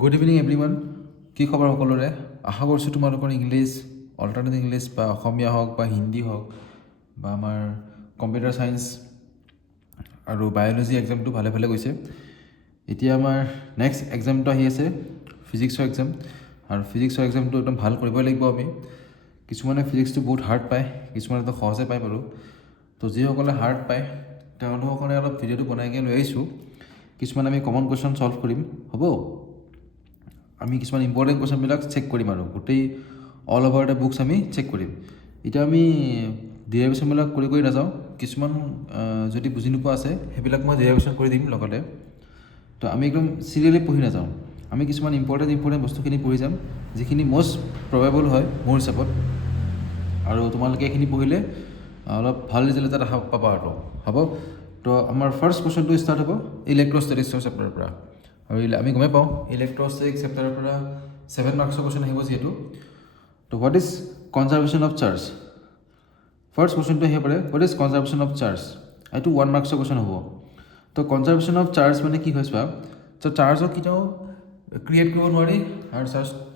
Good evening everyone. কি খবৰ সকলোৰে? আশা কৰিছোঁ তোমালোকৰ ইংলিছ, অল্টাৰনেটিভ ইংলিছ বা অসমীয়া হওক বা হিন্দী হওক বা আমাৰ কম্পিউটাৰ ছায়েন্স আৰু বায়'লজি এক্সামটো ভালে ভালে গৈছে। এতিয়া আমাৰ নেক্সট এক্সামটো আহি আছে ফিজিক্সৰ এক্সাম, আৰু ফিজিক্সৰ এক্সামটো একদম ভাল কৰিবই লাগিব আমি। কিছুমানে ফিজিক্সটো বহুত হাৰ্ড পায়, কিছুমানেতো সহজে পায় বাৰু। তো যিসকলে হাৰ্ড পায় তেওঁলোকৰ কাৰণে অলপ ভিডিঅ'টো বনাই কিনে লৈ আহিছোঁ। কিছুমান আমি কমন কুৱেশ্যন ছল্ভ কৰিম, হ'ব? আমি কিছুমান ইম্পৰ্টেণ্ট কুৱেশ্যনবিলাক চেক কৰিম আৰু গোটেই অল অভাৰ দ্য বুকছ আমি চেক কৰিম। এতিয়া আমি ডেৰিভেশ্যনবিলাক কৰি কৰি নাযাওঁ, কিছুমান যদি বুজি নোপোৱা আছে সেইবিলাক মই ডেৰিভেশ্যন কৰি দিম লগতে। তো আমি একদম চিৰিয়েলি পঢ়ি নাযাওঁ, আমি কিছুমান ইম্পৰ্টেণ্ট বস্তুখিনি পঢ়ি যাম যিখিনি মষ্ট প্ৰবেবল হয় মোৰ হিচাপত, আৰু তোমালোকে এইখিনি পঢ়িলে অলপ ভাল ৰিজাল্ট এটা দেখা পাবা আৰু, হ'ব? তো আমাৰ ফাৰ্ষ্ট কুৱেশ্যনটো ষ্টাৰ্ট হ'ব ইলেক্ট্ৰষ্টেটিক্সৰ চেপ্টাৰৰ পৰা। আৰু আমি গমেই পাওঁ ইলেক্ট্ৰষ্টেটিক্স চেপ্টাৰৰ পৰা 7 মাৰ্কছৰ কুৱেশ্যন আহিব যিহেতু। তো what is conservation of charge? First কুৱেশ্যনটো আহিব পাৰে, what is conservation of charge? এইটো 1 মাৰ্কছৰ কুৱেশ্যন হ'ব। তো কনজাৰ্ভেশ্যন অফ চাৰ্জ মানে কি হয় চোৱা, তো চাৰ্জক কেতিয়াও ক্ৰিয়েট কৰিব নোৱাৰি আৰু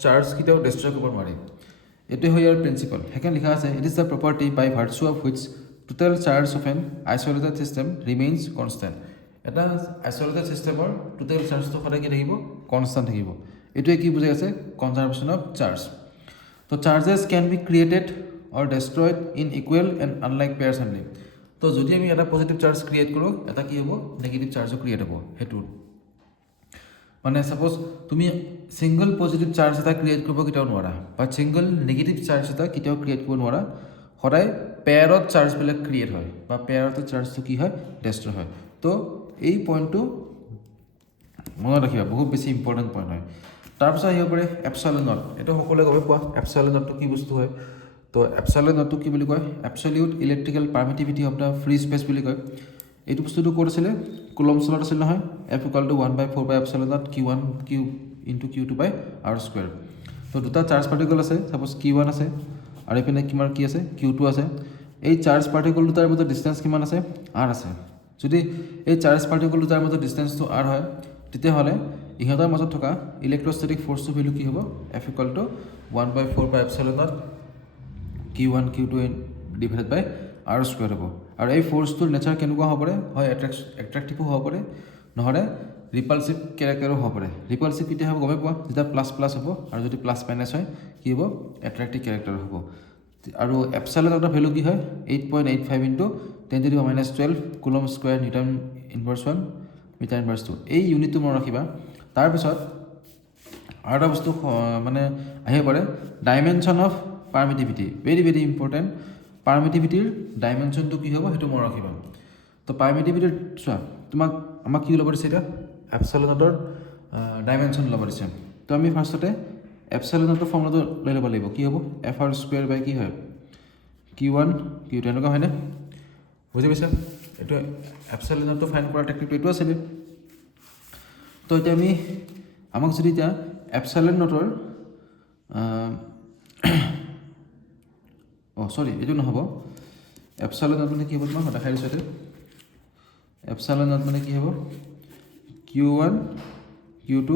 চাৰ্জ কেতিয়াও ডেষ্ট্ৰয় কৰিব নোৱাৰি। এইটোৱে হয় ইয়াৰ প্ৰিন্সিপাল। সেইকাৰণে লিখা আছে it is the property by virtue of which total charge of an isolated system remains constant. এটা আইচলেটেড ছিষ্টেমৰ টোটেল চাৰ্জটো সদায় কি থাকিব? কনষ্টেণ্ট থাকিব। এইটোৱে কি বুজাই আছে? Conservation of charge. তো charges can be created or destroyed in equal and unlike pairs only. তো যদি আমি এটা পজিটিভ চাৰ্জ ক্ৰিয়েট কৰোঁ, এটা কি হ'ব? নেগেটিভ চাৰ্জো ক্ৰিয়েট হ'ব। সেইটো মানে ছাপ'জ তুমি ছিংগল পজিটিভ চাৰ্জ এটা ক্ৰিয়েট কৰিব কেতিয়াও নোৱাৰা, বা ছিংগল নিগেটিভ চাৰ্জ এটা কেতিয়াও ক্ৰিয়েট কৰিব নোৱাৰা। সদায় পেয়াৰত চাৰ্জবিলাক ক্ৰিয়েট হয়, বা পেয়াৰতে চাৰ্জটো কি হয়? ডেষ্ট্ৰয় হয়। তো এই পইণ্টটো মনত ৰাখিবা, বহুত বেছি ইম্পৰ্টেণ্ট পইণ্ট হয়। তাৰপিছত আহিব পাৰে এপচাইলন নট। এইটো সকলোৱে গমেই পোৱা এপচাইলন নটটো কি বস্তু হয়। তো এপচাইলন নটটো কি বুলি কয়? Absolute electrical permittivity of the free space বুলি কয়। এইটো বস্তুটো ক'ত আছিলে? কুলম্বছ লত আছিল নহয়। F=1/4/ε Q1 Q into Q2 বাই R স্কুৱেৰ। তো দুটা চাৰ্জ পাৰ্টিকল আছে, ছাপ'জ Q1 আছে আৰু এইপিনে কিমান কি আছে? Q2 আছে। এই চাৰ্জ পাৰ্টিকল দুটাৰ মাজত ডিষ্টেঞ্চ কিমান আছে? R আছে। যদি এই চাৰ্জ পাৰ্টিকল দুটাৰ মাজত ডিষ্টেঞ্চটো R হয়, তেতিয়াহ'লে ইহঁতৰ মাজত থকা ইলেক্ট্ৰষ্টেটিক ফ'ৰ্চটো ভেলু কি হ'ব? F=1/4/ε Q1 Q2 ডিভাইডেড বাই R স্কুৱেৰ হ'ব। আৰু এই ফ'ৰ্চটোৰ নেচাৰ কেনেকুৱা হ'ব পাৰে? হয় এট্ৰেক্টিভো হ'ব পাৰে, নহ'লে ৰিপালচিভ কেৰেক্টাৰো হ'ব পাৰে। ৰিপালচিভ কেতিয়া হ'ব গমেই পোৱা? যেতিয়া প্লাছ প্লাছ হ'ব, আৰু যদি প্লাছ মাইনাছ হয় কি হ'ব? এট্ৰেক্টিভ কেৰেক্টাৰ হ'ব। আৰু এপচাইলন নটৰ ভেলু কি হয়? 8.85 into 10⁻12 coulomb square newton inverse 1 metre inverse 2। এই ইউনিটটো মনত ৰাখিবা। তাৰপিছত আৰু এটা বস্তু মানে আহিব পাৰে dimension of permittivity. Very very important. পাৰ্মিটিভিটিৰ ডাইমেনশ্যনটো কি হ'ব সেইটো মনত ৰাখিবা। তো পাৰ্মিটিভিটিৰ চোৱা, আমাক কি ল'ব দিছে এতিয়া? এপচাইলন নটৰ ডাইমেনশ্যন ল'ব দিছে। তো আমি ফাৰ্ষ্টতে এপচাইলন নটৰ ফৰ্মুলাটো লৈ ল'ব লাগিব। কি হ'ব? FR স্কুৱেৰ বাই কি হয়? Q1 Q2 এনেকুৱা হয়নে? বুজি পাইছা? এইটো এপচাইলন নটটো ফাইণ্ড কৰা টেকনিকটো এইটো আছিলে। তো এতিয়া আমাক যদি এতিয়া এপচাইলন নটৰ এইটো নহ'ব। এপচাইলন নট মানে কি হ'ব? তোমাক দেখাই দিছোঁ এতিয়া। এপচাইলন নট মানে কি হ'ব? Q1 Q2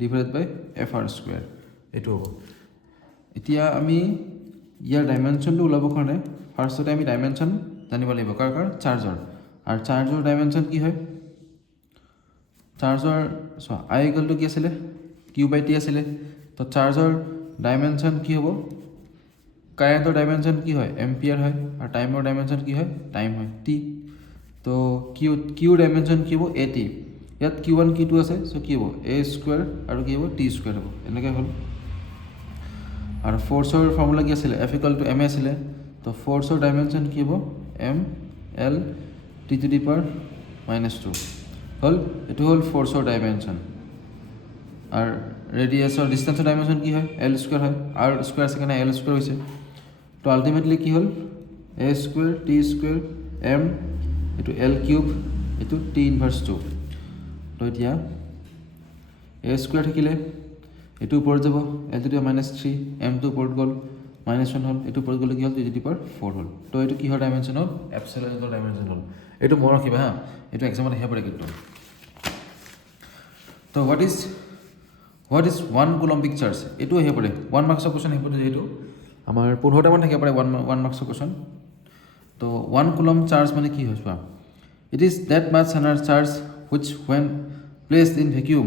ডিভাইডেড বাই FR স্কুৱেৰ, এইটো হ'ব। এতিয়া আমি ইয়াৰ ডাইমেনশ্যনটো ওলাবৰ কাৰণে ফাৰ্ষ্টতে আমি ডাইমেনশ্যন জানিব লাগিব। কাৰ চাৰ্জৰ। আৰু চাৰ্জৰ ডাইমেনশ্যন কি হয়? চাৰ্জৰ চোৱা I কি আছিলে? Q/T আছিলে। তো চাৰ্জৰ ডাইমেনশ্যন কি হ'ব? কাৰেণ্টৰ ডাইমেনশ্যন কি হয়? এম্পিয়াৰ হয়। আৰু টাইমৰ ডাইমেনশ্যন কি হয়? টাইম হয়, T। তো কিউৰ ডাইমেনশ্যন কি হ'ব? AT। ইয়াত Q1 Q2 আছে, চ' কি হ'ব? A স্কুৱেৰ আৰু কি হ'ব? T স্কুৱেৰ হ'ব। এনেকৈ হ'ল। আৰু ফ'ৰ্চৰ ফৰ্মুলা কি আছিলে? F=ma আছিলে। তো ফ'ৰ্চৰ ডাইমেনশ্যন কি হ'ব? ML T⁻⁻2 হ'ল। এইটো হ'ল ফ'ৰ্চৰ ডাইমেনশ্যন। আৰু ৰেডিয়াছৰ ডিষ্টেঞ্চৰ ডাইমেনশ্যন কি হয়? L স্কুৱেৰ হয়। R স্কুৱেৰ আছে কাৰণে L স্কুৱেৰ হৈছে। তো আল্টিমেটলি কি হ'ল? A square T square M, এইটো L³ এইটো T⁻²। তো এতিয়া A স্কুৱেৰ থাকিলে এইটো ওপৰত যাব, L⁻³ M টো ওপৰত গ'ল, -1 হ'ল, এইটো ওপৰত গ'লে কি হ'ল? T⁻⁴ হ'ল। তো এইটো কিহৰ ডাইমেনশ্যন হ'ল? এপচাইলন নটৰ ডাইমেনশ্যন হ'ল। এইটো মনত ৰাখিবা হা, এইটো এক্সামত আহিব পাৰে কিন্তু। তো হোৱাট ইজ 1 কুলম্বিক চাৰ্জ এইটো আহিব পাৰে 1 মাৰ্কছৰ কুৱেশ্যন আহিব যিহেতু আমাৰ 15টামান থাকিব পাৰে 1 মাৰ্কছৰ কুৱেশ্যন তো 1 কুলম্ব চাৰ্জ মানে কি হয় চোৱা ইট ইজ ডেট মাছ এনাৰ charge which when placed in vacuum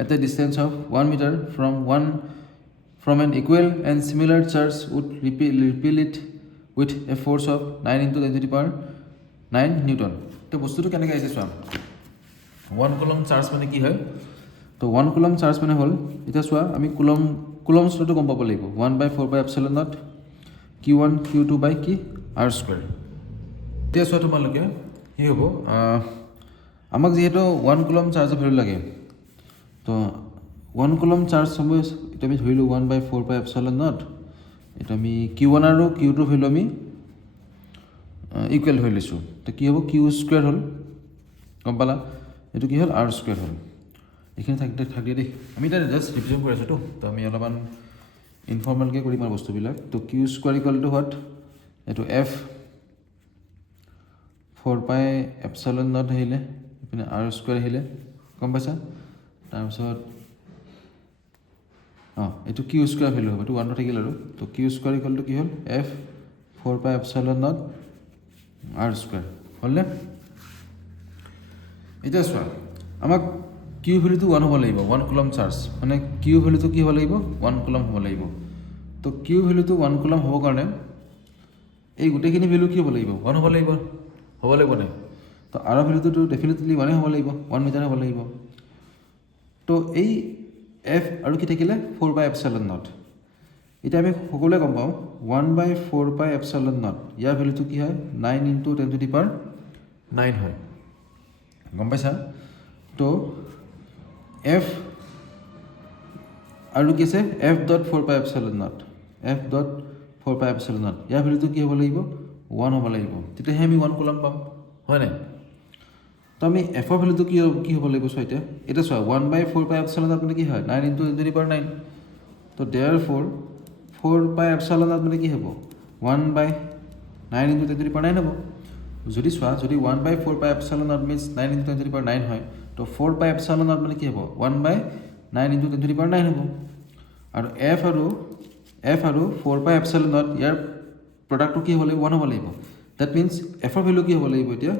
at a distance of 1 metre from an equal and similar charge would repel it with a force of 9 into 10 to the power 9 Newton. তো বস্তুটো কেনেকৈ আহিছে চোৱা 1 coulomb charge মানে কি হয় তো 1 coulomb charge মানে হ'ল এতিয়া চোৱা আমি কুলম্বছ লটো গম পাব লাগিব 1/4πε0 q1 q2 বাই কি r²। এতিয়া চোৱা তোমালোকে কি হ'ব আমাক যিহেতু 1 কুলম্ব চাৰ্জৰ ভেলু লাগে তো 1 কুলম্ব চাৰ্জ সময় এটা আমি ধৰিলোঁ 1/4πε0 এটা আমি q1 আৰু q2 ভেলু আমি ইকুৱেল ধৰি লৈছোঁ তো কি হ'ব q² হ'ল গম পালা এইটো কি হ'ল r² হ'ল এইখিনি থাকিলে দেই আমি এতিয়া জাষ্ট ৰিভিজন কৰি আছোঁ তো আমি অলপমান ইনফৰ্মেলকৈ কৰিম আৰু বস্তুবিলাক তো q² ইকুৱেল টু হোৱাট এইটো f 4πε0 আহিলে এইপিনে r² আহিলে গম পাইছা তাৰপিছত এইটো q² ভেলু হ'ব এইটো 1 থাকিল আৰু তো q² ইকুৱেল টু কি হ'ল f 4πε0 r² হ'লনে এতিয়া চোৱা আমাক q ভেলুটো 1 হ'ব লাগিব 1 কুলম্ব চাৰ্জ মানে q ভেলুটো কি হ'ব লাগিব 1 কুলম্ব হ'ব লাগিব তো q ভেলুটো 1 কুলম্ব হ'ব কাৰণে এই গোটেইখিনি ভেলু কি হ'ব লাগিব 1 হ'ব লাগিব নাই তো r ভেলুটো ডেফিনেটলি 1 হ'ব লাগিব 1 মিটাৰ হ'ব লাগিব তো এই f আৰু কি থাকিলে 4πε0 এতিয়া আমি সকলোৱে গম পাওঁ 1/4πε0 ইয়াৰ ভেলুটো কি হয় 9 into 10 to the power 9 হয় গম পাইছা তো f আৰু কি আছে f.4πε0 f.4πε0 ইয়াৰ ভেলুটো কি হ'ব লাগিব 1 হ'ব লাগিব তেতিয়াহে আমি 1 কুলম্ব পাম হয় নাই তো আমি এফৰ ভেলুটো কি হ'ব লাগিব চোৱা এতিয়া চোৱা 1/4πε0 মানে কি হয় 9 into 10 to the power 9 তো therefore 4πε0 মানে কি হ'ব 1/9 into 10 to the power 9 হ'ব যদি চোৱা যদি 1/4πε0 means 9 into 10 to the power 9 হয় তো 4πε0 মানে কি হ'ব 1/9 into 10 to the power 9 হ'ব আৰু f আৰু 4πε0 ইয়াৰ প্ৰডাক্টটো কি হ'ব লাগিব 1 হ'ব লাগিব দ্যাট মিন্স এফৰ ভেলু কি হ'ব লাগিব এতিয়া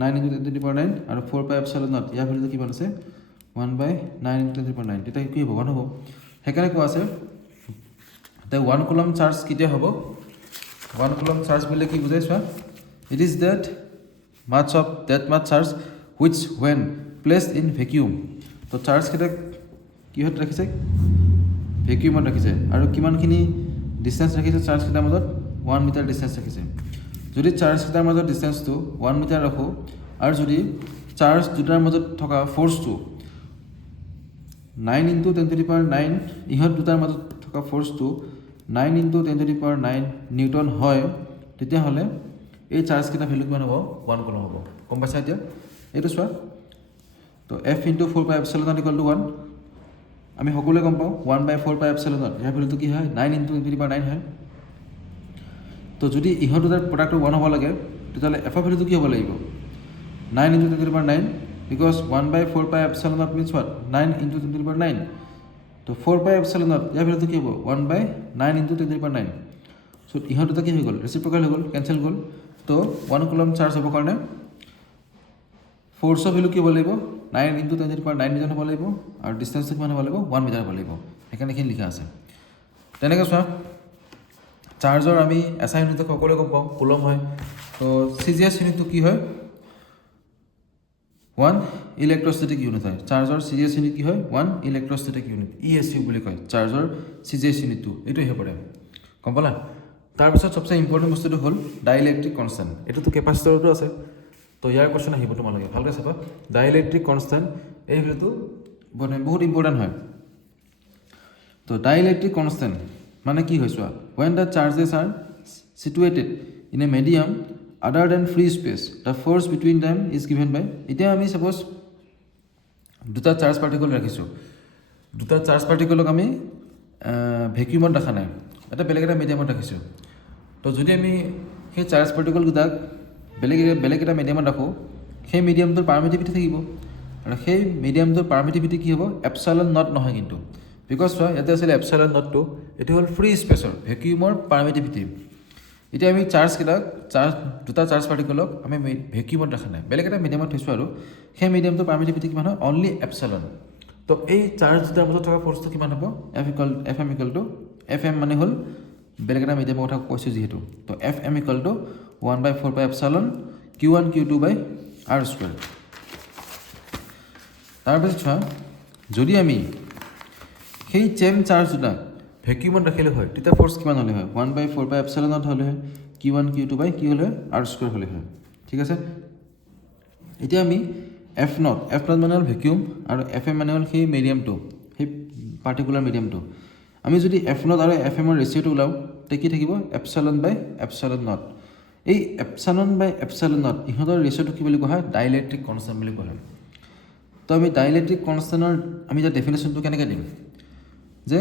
9 into 10 to the power 9 আৰু 4πε0 ইয়াৰ ভেলুটো কিমান আছে 1/9 into 10 to the power 9 তেতিয়া কি হ'ব 1 হ'ব সেইকাৰণে কোৱা আছে তে 1 কুলম্ব চাৰ্জ কেতিয়া হ'ব 1 কুলম্ব চাৰ্জ বুলিলে কি বুজাই চোৱা it is that much charge which when placed in vacuum তো চাৰ্জ কেইটা কিহত ৰাখিছে ভেকিউমত ৰাখিছে আৰু কিমানখিনি ডিষ্টেঞ্চ ৰাখিছে চাৰ্জ কেইটাৰ মাজত 1 মিটাৰ ডিষ্টেঞ্চ ৰাখিছে যদি চাৰ্জ কেইটাৰ মাজত ডিষ্টেঞ্চটো 1 মিটাৰ ৰাখোঁ আৰু যদি চাৰ্জ দুটাৰ মাজত থকা ফ'ৰ্চটো 9 into 10 to the power 9 ইহঁত দুটাৰ মাজত থকা ফ'ৰ্চটো 9 into 10 to the power 9 Newton হয় তেতিয়াহ'লে এই চাৰ্জ কেইটা ভেলু কিমান হ'ব 1 কুলম্ব হ'ব গম পাইছা এতিয়া এইটো চোৱা তো f into 4πε0 equal to 1 আমি সকলোৱে গম পাওঁ 1/4πε0 ইয়াৰ ভেলুটো কি হয় 9 into 10 to the power 9 হয় তো যদি ইহঁত দুটাৰ প্ৰডাক্টটো 1 হ'ব লাগে তেতিয়াহ'লে f ৰ ভেলুটো কি হ'ব লাগিব 9 into 10 to the power 9 because 1/4πε0 means what 9 into 10 to the power 9 তো 4πε0 ইয়াৰ ভেলুটো কি হ'ব 1/9 into 10 to the power 9 so ইহঁত দুটা কি হৈ গ'ল ৰেচিপ্ৰকেল হৈ গ'ল কেনচেল গ'ল তো 1 কুলম্ব চাৰ্জ হ'ব কাৰণে ফ'ৰ্চৰ ভেলু কি হ'ব লাগিব 9 into 10 to the power 9 metre হ'ব লাগিব আৰু ডিষ্টেঞ্চটো কিমান হ'ব লাগিব 1 মিটাৰ হ'ব লাগিব সেইকাৰণে এইখিনি লিখা আছে তেনেকৈ চোৱা চাৰ্জৰ আমি এছআই ইউনিটক সকলোৱে গম পাওঁ কুলম্ব হয় তো CGS ইউনিটটো কি হয় 1 ইলেক্ট্ৰষ্টেটিক ইউনিট হয় চাৰ্জৰ CGS ইউনিট কি হয় 1 ইলেক্ট্ৰষ্টেটিক ইউনিট ESU বুলি কয় চাৰ্জৰ CGS ইউনিটটো এইটো আহিব পাৰে গম পালা তাৰপিছত সবচে ইম্পৰ্টেণ্ট বস্তুটো হ'ল ডাইইলেক্ট্ৰিক কনষ্টেণ্ট এইটোতো কেপাচিটৰতো আছে তো ইয়াৰ কোৱেশ্যন আহিব তোমালোকে ভালকৈ চাবা ডাইইলেক্ট্ৰিক কনষ্টেণ্ট এই ভেলুটো বহুত ইম্পৰ্টেণ্ট হয় তো ডাইইলেক্ট্ৰিক কনষ্টেণ্ট মানে কি হয় চোৱা when the charges are situated in a medium other than free space the force between them is given by এতিয়া আমি সাপোজ দুটা চাৰ্জ পাৰ্টিকল ৰাখিছোঁ দুটা চাৰ্জ পাৰ্টিকলক আমি ভেকিউমত ৰাখা নাই এটা বেলেগ এটা মিডিয়ামত ৰাখিছোঁ তো যদি আমি সেই চাৰ্জ পাৰ্টিকলকেইটাক বেলেগ এটা মিডিয়ামত ৰাখোঁ সেই মিডিয়ামটোৰ পাৰমিটিভিটি থাকিব আৰু সেই মিডিয়ামটোৰ পাৰ্মিটিভিটি কি হ'ব এপচাইলন নট নহয় কিন্তু বিকজ চোৱা ইয়াতে আছিলে এপচাইলন নটটো এইটো হ'ল ফ্ৰী স্পেচৰ ভেকিউমৰ পাৰ্মিটিভিটি এতিয়া আমি দুটা চাৰ্জ পাৰ্টিকলক আমি ভেকিউমত ৰাখা নাই বেলেগ এটা মিডিয়ামত থৈছোঁ আৰু সেই মিডিয়ামটোৰ পাৰ্মিটিভিটি কিমান হয় অনলি এপচাইলন তো এই চাৰ্জ দুটাৰ মাজত থকা ফ'ৰ্চটো কিমান হ'ব F m equal to F m মানে হ'ল বেলেগ এটা মিডিয়ামৰ কথা কৈছোঁ যিহেতু তো F m equal to 1/4 epsilon Q1 Q2 by r square তাৰপিছত চোৱা যদি আমি সেই চেম চাৰ্জ দুটা ভেকিউমত ৰাখিলে হয় তেতিয়া ফ'ৰ্চ কিমান হ'লে হয় 1/4 এপচাইলনত হ'লে হয় Q1 Q2 বাই কি হ'লে হয় আৰ স্কুৱেৰ হ'লে হয় ঠিক আছে এতিয়া আমি এফ নট মানে হ'ল ভেকিউম আৰু এফ এম মানে হ'ল সেই মিডিয়ামটো সেই পাৰ্টিকুলাৰ মিডিয়ামটো আমি যদি এফ নট আৰু এফ এমৰ ৰেচিঅ'টো ওলাওঁ তেতিয়া কি থাকিব এপচাইলন বাই এপচাইলন নট এই এপচাইলন বাই এপচাইলন নট ইহঁতৰ ৰেচিঅ'টো কি বুলি কোৱা হয় ডাইলেক্ট্ৰিক কনষ্টেণ্ট বুলি কোৱা হয় তো আমি ডাইলেক্ট্ৰিক কনষ্টেণ্টৰ আমি এতিয়া ডেফিনেশ্যনটো কেনেকৈ দিম যে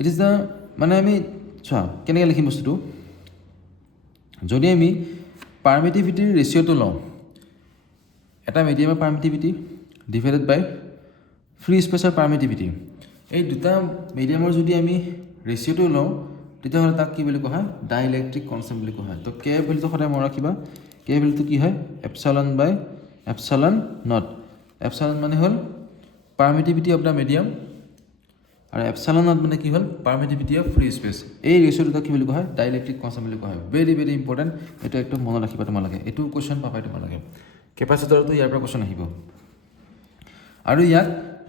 ইট ইজ দ্য মানে আমি চোৱা কেনেকৈ লিখিম বস্তুটো যদি আমি পাৰ্মিটিভিটিৰ ৰেচিঅ'টো লওঁ এটা মিডিয়ামৰ পাৰ্মিটিভিটি ডিভাইডেড বাই ফ্ৰী স্পেচৰ পাৰ্মিটিভিটি এই দুটা মিডিয়ামৰ যদি আমি ৰেচিঅ'টো লওঁ তেতিয়াহ'লে তাক কি বুলি কোৱা হয় ডাইলেক্ট্ৰিক কনষ্টেণ্ট বুলি কোৱা হয় তো কে ভেলুটো সদায় মনত ৰাখিবা কে ভেলুটো কি হয় এপচাইলন বাই এপচাইলন নট এপচাইলন মানে হ'ল পাৰ্মিটিভিটি অফ দ্য মিডিয়াম আৰু এপচাইলন নট মানে কি হ'ল পাৰ্মিটিভিটি অফ ফ্ৰী স্পেচ এই ৰেচিঅ' দুটা কি বুলি কোৱা হয় ডাইলেক্ট্ৰিক কনষ্টেণ্ট বুলি কোৱা হয় ভেৰি ভেৰি ইম্পৰ্টেণ্ট এইটো একদম মনত ৰাখিবা তোমালোকে এইটো কুৱেশ্যন পাবাই তোমালোকে কেপাচিটৰটো ইয়াৰ পৰা কুৱেশ্যন আহিব আৰু ইয়াক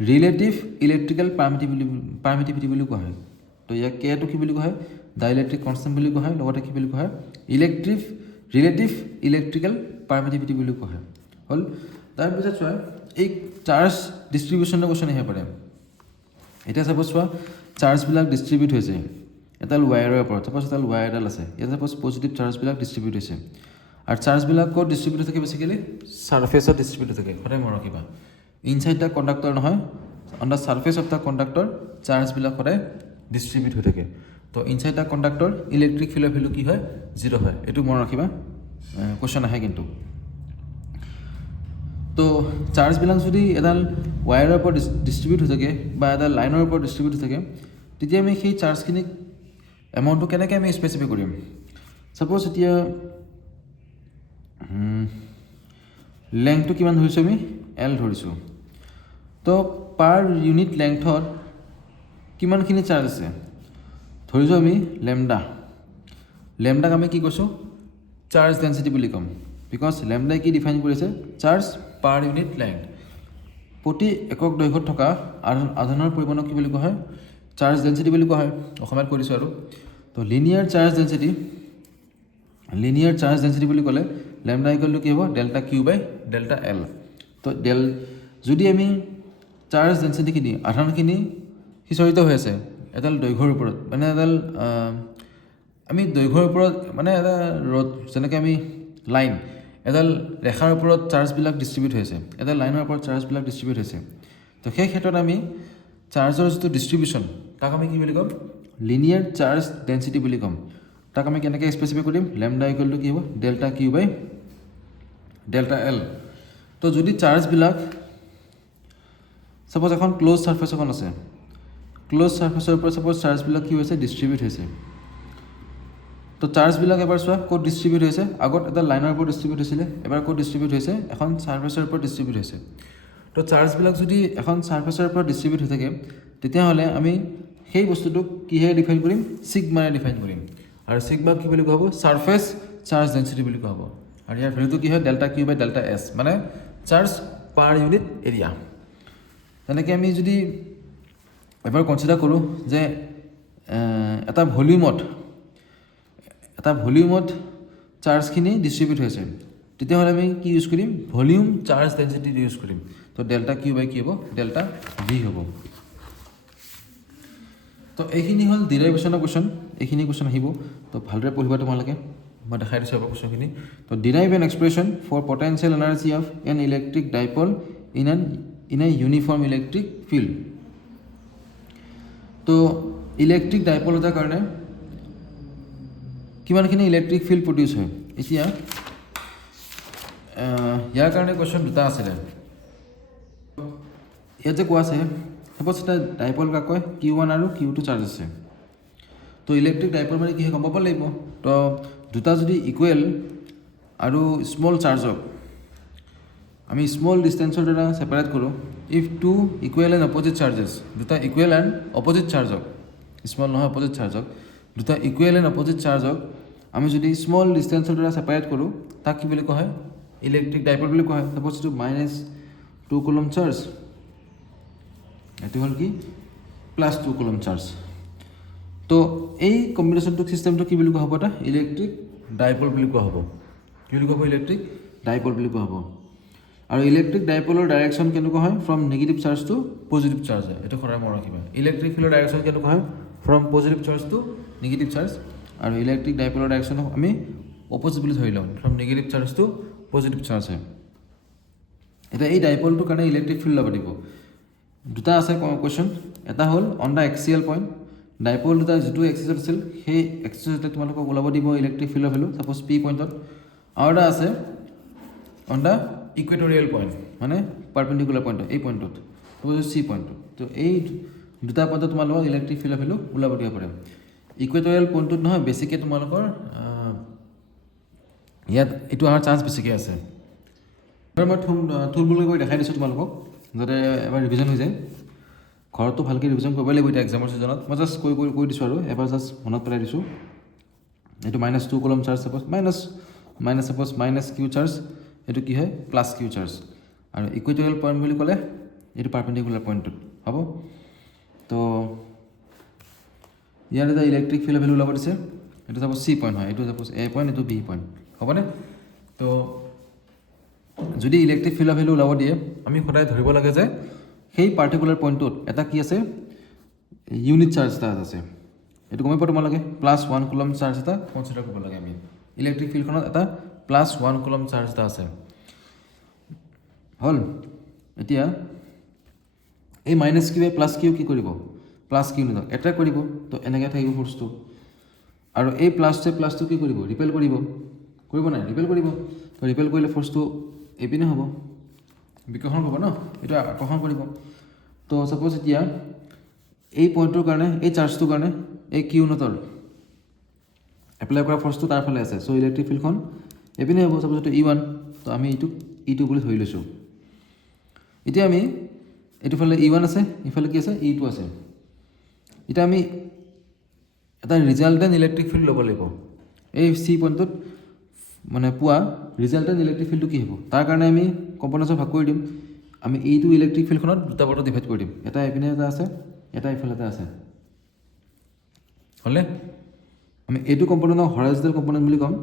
ৰিলেটিভ ইলেক্ট্ৰিকেল পাৰ্মিটিভিটি বুলি কোৱা হয় তো ইয়াক কেটো কি বুলি কোৱা হয় ডাইলেক্ট্ৰিক কনষ্টেণ্ট বুলি কোৱা হয় লগতে কি বুলি কোৱা হয় ৰিলেটিভ ইলেক্ট্ৰিকেল পাৰ্মিটিভিটি বুলি কোৱা হয় হ'ল তাৰপিছত চোৱা এই চাৰ্জ ডিষ্ট্ৰিবিউশ্যনৰ কুৱেশ্যন আহিব পাৰে এতিয়া চাপ'জ চোৱা চাৰ্জবিলাক ডিষ্ট্ৰিবিউট হৈছে এডাল ৱায়াৰৰ ওপৰত চাপ'জ এডাল ৱায়াৰ এডাল আছে ইয়াত চাপ'জ পজিটিভ চাৰ্জবিলাক ডিষ্ট্ৰিবিউট হৈছে আৰু চাৰ্জবিলাক ক'ত ডিষ্ট্ৰিবিউট হৈ থাকে বেছিকেলি ছাৰ্ফেচত ডিষ্ট্ৰিবিউট হৈ থাকে সদায় মনত ৰাখিবা ইনচাইড দ্য কণ্ডাক্টৰ নহয় on the surface of the conductor চাৰ্জবিলাক সদায় ডিষ্ট্ৰিবিউট হৈ থাকে তো ইনচাইড দ্য কণ্ডাক্টৰ ইলেক্ট্ৰিক ফিল্ডৰ ভেলু কি হয় 0 হয় এইটো মনত ৰাখিবা কুৱেশ্যন আহে কিন্তু তো চাৰ্জবিলাক যদি এডাল ৱায়াৰৰ ওপৰত ডিষ্ট্ৰিবিউট হৈ থাকে বা এডাল লাইনৰ ওপৰত ডিষ্ট্ৰিবিউট হৈ থাকে তেতিয়া আমি সেই চাৰ্জখিনিক এমাউণ্টটো কেনেকৈ আমি স্পেচিফাই কৰিম ছাপ'জ এতিয়া লেংথটো কিমান ধৰিছোঁ আমি এল ধৰিছোঁ তো পাৰ ইউনিট লেংথত কিমানখিনি চাৰ্জ আছে ধৰিছোঁ আমি লেমডাক আমি কি কৈছোঁ চাৰ্জ ডেঞ্চিটি বুলি ক'ম বিকজ লেমডাই কি ডিফাইন কৰিছে চাৰ্জ পাৰ ইউনিট লেংথ প্ৰতি একক দৈৰ্ঘ্যত থকা আধানৰ পৰিমাণক কি বুলি কোৱা হয় চাৰ্জ ডেঞ্চিটি বুলি কোৱা হয় অসমীয়াত কৈ দিছোঁ আৰু তো লিনিয়াৰ চাৰ্জ ডেঞ্চিটি বুলি ক'লে লেমডা ইকুৱেলটো কি হ'ব ডেল্টা কিউ বাই ডেল্টা এল তো যদি আমি চাৰ্জ ডেঞ্চিটিখিনি আধানখিনি সিঁচৰিত হৈ আছে এডাল দৈৰ্ঘ্যৰ ওপৰত মানে এডাল আমি দৈৰ্ঘ্যৰ ওপৰত মানে এটা ৰ'দ যেনেকৈ আমি লাইন এডাল ৰেখাৰ ওপৰত চাৰ্জবিলাক ডিষ্ট্ৰিবিউট হৈছে এডাল লাইনৰ ওপৰত চাৰ্জবিলাক ডিষ্ট্ৰিবিউট হৈছে তো সেই ক্ষেত্ৰত আমি চাৰ্জৰ যিটো ডিষ্ট্ৰিবিউশ্যন তাক আমি কি বুলি ক'ম লিনিয়াৰ চাৰ্জ ডেঞ্চিটি বুলি ক'ম তাক আমি কেনেকৈ স্পেচিফাই কৰিম লেমডা ইকুৱেলটো কি হ'ব ডেল্টা কিউ বাই ডেল্টা এল তো যদি চাৰ্জবিলাক ছাপ'জ এখন ক্ল'জ ছাৰ্ফেচ এখন আছে ক্ল'জ ছাৰ্ফেচৰ ওপৰত ছাপ'জ চাৰ্জবিলাক কি হৈছে ডিষ্ট্ৰিবিউট হৈছে তো চাৰ্জবিলাক এবাৰ চোৱা ক'ত ডিষ্ট্ৰিবিউট হৈছে আগত এটা লাইনৰ ওপৰত ডিষ্ট্ৰিবিউট হৈছিলে এবাৰ ক'ত ডিষ্ট্ৰিবিউট হৈছে এখন ছাৰ্ফেচৰ ওপৰত ডিষ্ট্ৰিবিউট হৈছে তো চাৰ্জবিলাক যদি এখন ছাৰ্ফেচৰ ওপৰত ডিষ্ট্ৰিবিউট হৈ থাকে তেতিয়াহ'লে আমি সেই বস্তুটোক কিহেৰে ডিফাইন কৰিম ছিগমাৰে ডিফাইন কৰিম আৰু ছিগমা কি বুলি কোৱা হ'ব ছাৰ্ফেচ চাৰ্জ ডেঞ্চিটি বুলি কোৱা হ'ব আৰু ইয়াৰ ভেলুটো কি হয় ডেল্টা কিউ বাই ডেল্টা এছ মানে চাৰ্জ পাৰ ইউনিট এৰিয়া তেনেকৈ আমি যদি এবাৰ কনচিডাৰ কৰোঁ যে এটা ভলিউমত চাৰ্জখিনি ডিষ্ট্ৰিবিউট হৈছে তেতিয়াহ'লে আমি কি ইউজ কৰিম ভলিউম চাৰ্জ ডেঞ্চিটি ইউজ কৰিম তো ডেল্টা কিউ বাই কি হ'ব ডেল্টা ভি হ'ব তো এইখিনি হ'ল ডিৰাইভেশ্যনৰ কুৱেশ্যন এইখিনি কুৱেশ্যন আহিব তো ভালদৰে পঢ়িবা তোমালোকে মই দেখাই দিছোঁ এবাৰ কুৱেশ্যনখিনি তো derive an expression for potential energy of an electric dipole in a uniform electric field তো ইলেক্ট্ৰিক ডাইপল এটাৰ কাৰণে কিমানখিনি ইলেক্ট্ৰিক ফিল্ড প্ৰডিউচ হয় এতিয়া ইয়াৰ কাৰণে কুৱেশ্যন দুটা আছিলে ইয়াত যে কোৱা আছে সাপ'জ এটা ডাইপল কাক কয় Q1 আৰু Q2 চাৰ্জ আছে তো ইলেক্ট্ৰিক ডাইপল মানে কি হয় গম পাব লাগিব তো দুটা যদি ইকুৱেল আৰু স্মল চাৰ্জক আমি স্মল ডিষ্টেঞ্চৰ দ্বাৰা ছেপাৰেট কৰোঁ if two equal and opposite charges দুটা ইকুৱেল এণ্ড অপজিট চাৰ্জক স্মল নহয় অপজিট চাৰ্জক দুটা ইকুৱেল এণ্ড অপজিট চাৰ্জক আমি যদি স্মল ডিষ্টেঞ্চৰ দ্বাৰা ছেপাৰেট কৰোঁ তাক কি বুলি কোৱা হয় ইলেক্ট্ৰিক ডাইপল বুলি কোৱা হয় সাপ'জ এইটো -2 কুলম চাৰ্জ এইটো হ'ল কি +2 কুলম চাৰ্জ তো এই কম্বিনেশ্যনটো চিষ্টেমটো কি বুলি কোৱা হ'ব এটা ইলেক্ট্ৰিক ডাইপল বুলি কোৱা হ'ব কি বুলি কোৱা হ'ব ইলেক্ট্ৰিক ডাইপল বুলি কোৱা হ'ব আৰু ইলেক্ট্ৰিক ডাইপলৰ ডাইৰেকশ্যন কেনেকুৱা হয় from negative charge to positive charge হয় এইটো সদায় মনত ৰাখিবা ইলেক্ট্ৰিক ফিল্ডৰ ডাইৰেকশ্যন কেনেকুৱা হয় from positive charge to negative charge আৰু ইলেক্ট্ৰিক ডাইপলৰ ডাইৰেকশ্যন আমি অপজিট বুলি ধৰি লওঁ from negative charge to positive charge হয় এতিয়া এই ডাইপলটোৰ কাৰণে ইলেক্ট্ৰিক ফিল্ড ল'ব দিব দুটা আছে কুৱেশ্যন এটা হ'ল অন দ্য এক্সিয়েল পইণ্ট ডাইপল দুটা যিটো এক্সিছত আছিল সেই এক্সিছতে তোমালোকক ওলাব দিব ইলেক্ট্ৰিক ফিল্ডৰ ভেলু ছাপ'জ পি পইণ্টত আৰু এটা আছে অন দ্য ইকুৱেটৰিয়েল পইণ্ট মানে পাৰ্পেণ্ডিকুলাৰ পইণ্টত এই পইণ্টত ছাপ'জ চি পইণ্টত তো এই দুটা পইণ্টত তোমালোকক ইলেক্ট্ৰিক ফিল্ডৰ ভেলু ওলাব দিব পাৰে ইকুৱেটৰিয়েল পইণ্টটোত নহয় বেছিকৈ তোমালোকৰ ইয়াত এইটো অহাৰ চান্স বেছিকৈ আছে মই থুলমূলকৈ কৰি দেখাই দিছোঁ তোমালোকক যাতে এবাৰ ৰিভিজন হৈ যায় ঘৰতো ভালকৈ ৰিভিজন কৰিব লাগিব এতিয়া এক্সামৰ ছিজনত মই জাষ্ট কৈ দিছোঁ আৰু এবাৰ জাষ্ট মনত পেলাই দিছোঁ এইটো -2 coulomb charge suppose -Q charge এইটো কি হয় +Q চাৰ্জ আৰু ইকুৱেটৰিয়েল পইণ্ট বুলি ক'লে এইটো পাৰ্পেণ্ডিকুলাৰ পইণ্টটোত হ'ব তো ইয়াৰ এটা ইলেক্ট্ৰিক ফিল্ডৰ ভেলু ওলাব দিছে এইটো ছাপ'জ চি পইণ্ট হয় এইটো ছাপ'জ এ পইণ্ট এইটো বি পইণ্ট হ'বনে তো যদি ইলেক্ট্ৰিক ফিল্ডৰ ভেলু ওলাব দিয়ে আমি সদায় ধৰিব লাগে যে সেই পাৰ্টিকুলাৰ পইণ্টটোত এটা কি আছে ইউনিট চাৰ্জ এটা আছে এইটো গমেই পোৱা তোমালোকে +1 কুলম চাৰ্জ এটা কনচিডাৰ কৰিব লাগে আমি ইলেক্ট্ৰিক ফিল্ডখনত এটা +1 কুলম চাৰ্জ এটা আছে হ'ল এতিয়া এই -Q +Q কি কৰিব +Q নিদক এট্ৰেক্ট কৰিব তো এনেকৈ থাকিব ফ'ৰ্চটো আৰু এই প্লাছটো কি কৰিব ৰিপেল কৰিব নাই ৰিপেল কৰিব তো ৰিপেল কৰিলে ফ'ৰ্চটো এইপিনে হ'ব বিকৰ্ষণ হ'ব ন এইটো আকৰ্ষণ কৰিব তো ছাপ'জ এতিয়া এই পইণ্টটোৰ কাৰণে এই চাৰ্জটোৰ কাৰণে এই কিউ নটৰ এপ্লাই কৰা ফ'ৰ্চটো তাৰ ফালে আছে চ' ইলেক্ট্ৰিক ফিল্ডখন এইপিনে হ'ব ছাপ'জ এইটো E1 তো আমি এইটো E2 বুলি ধৰি লৈছোঁ এতিয়া আমি এইটো ফালে E1 আছে ইফালে কি আছে E2 আছে এতিয়া আমি এটা ৰিজাল্টেণ্ট ইলেক্ট্ৰিক ফিল্ড ল'ব লাগিব এই চি পইণ্টটোত মানে পোৱা ৰিজাল্টেণ্ট ইলেক্ট্ৰিক ফিল্ডটো কি হ'ব তাৰ কাৰণে আমি কম্পনেণ্টছৰ ভাগ কৰি দিম আমি এইটো ইলেক্ট্ৰিক ফিল্ডখনত দুটা পাৰ্টত ডিভাইড কৰি দিম এটা এইপিনে এটা আছে এটা ইফালে এটা আছে হ'লে আমি এইটো কম্পনেণ্টক হৰাইজনেল কম্পনেণ্ট বুলি ক'ম